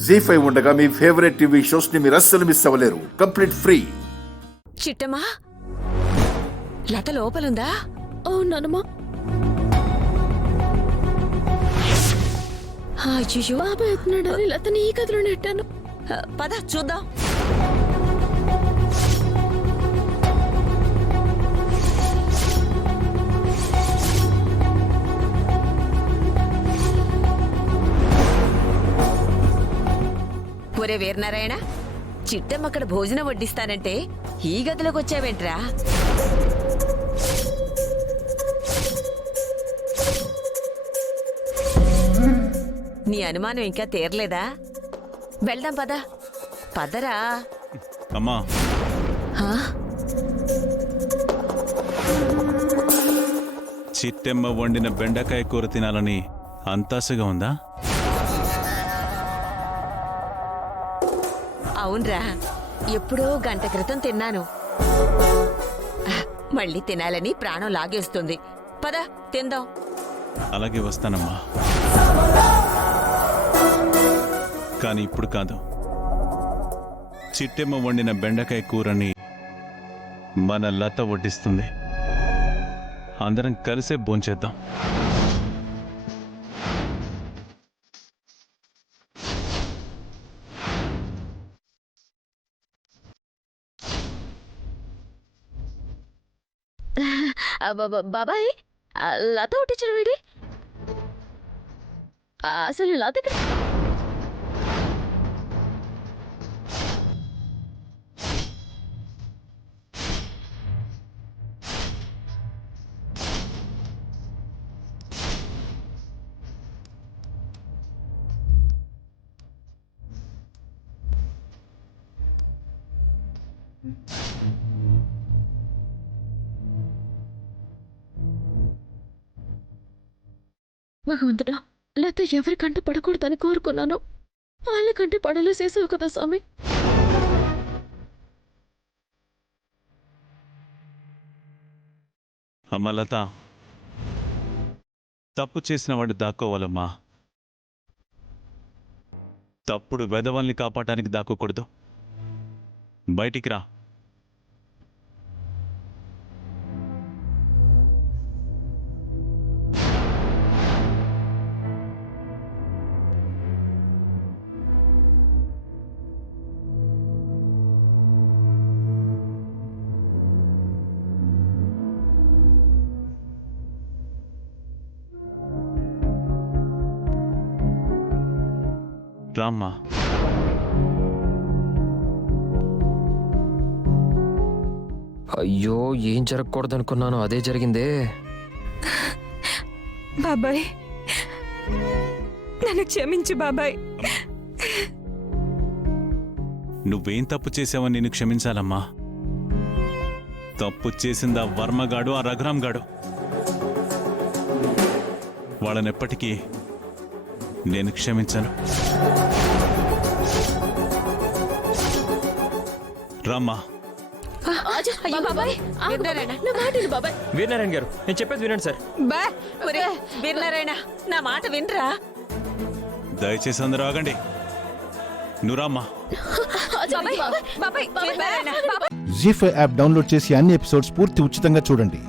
జీ5 ఉండగా మీ favourite TV shows ని మీరు అస్సలు మిస్ అవ్వలేరు. Complete free. చిట్టమ్మా, లత లోపలుందా? అవునమ్మా. అయ్యో, బాబా ఎత్తున్నాడని లతని ఈ గదిలో నెట్టాను. పద చూద్దాం. ఒరే వీరనారాయణ, చిట్టమ్మ అక్కడ భోజనం వడ్డిస్తానంటే ఈ గదిలోకి వచ్చావేంట్రా? నీ అనుమానం ఇంకా తీరలేదా? వెళ్దాం పద. పదరా. అమ్మా, చిట్టెమ్మ వండిన బెండకాయ కూర తినాలని అంతాసగా ఉందా? అవునరా, ఎప్పుడో గంట క్రితం తిన్నాను. మళ్ళీ తినాలని ప్రాణం లాగేస్తుంది. పద తిందాం. అలాగే వస్తానమ్మా, కానీ ఇప్పుడు కాదు. చిట్టెమ్మ వండిన బెండకాయ కూరని మన లత వడ్డిస్తుంది. అందరం కలిసే భోంచేద్దాం. బాబాయ్, లత ఒట్టించిన వీడి అసలు లత ఇక్కడ. భగవంతుడా, లత ఎవరికంటే పడకూడదని కోరుకున్నాను. వాళ్ళకంటే పడలు చేసావు కదా స్వామి. అమ్మ లత, తప్పు చేసిన వాడు దాక్కోవాలమ్మా. తప్పుడు వెధవల్ని కాపాడటానికి దాక్కోకూడదు. బయటికి రా. రామ్మా. అయ్యో, ఏం జరగకూడదనుకున్నాను అదే జరిగిందే. బాబాయ్, నన్ను క్షమించు బాబాయ్. నువ్వేం తప్పు చేసావని నేను క్షమించాలమ్మా? తప్పు చేసిందా వర్మగాడు, ఆ రఘురామ్ గాడు. వాళ్ళనెప్పటికీ నేను క్షమించాను. రామ్మా. అయ్యో బాబాయ్, నా మాట విను బాబాయ్. వీరనారాయణ గారు, నేను చెప్పేది వినండి సార్. వీరనారాయణ, నా మాట వినరా? దయచేసి అందరూ ఆగండి. నువ్వు రామ్మా. బాబాయ్, వీరనారాయణ, జీ5 యాప్ డౌన్లోడ్ చేసి అన్ని ఎపిసోడ్స్ పూర్తి ఉచితంగా చూడండి.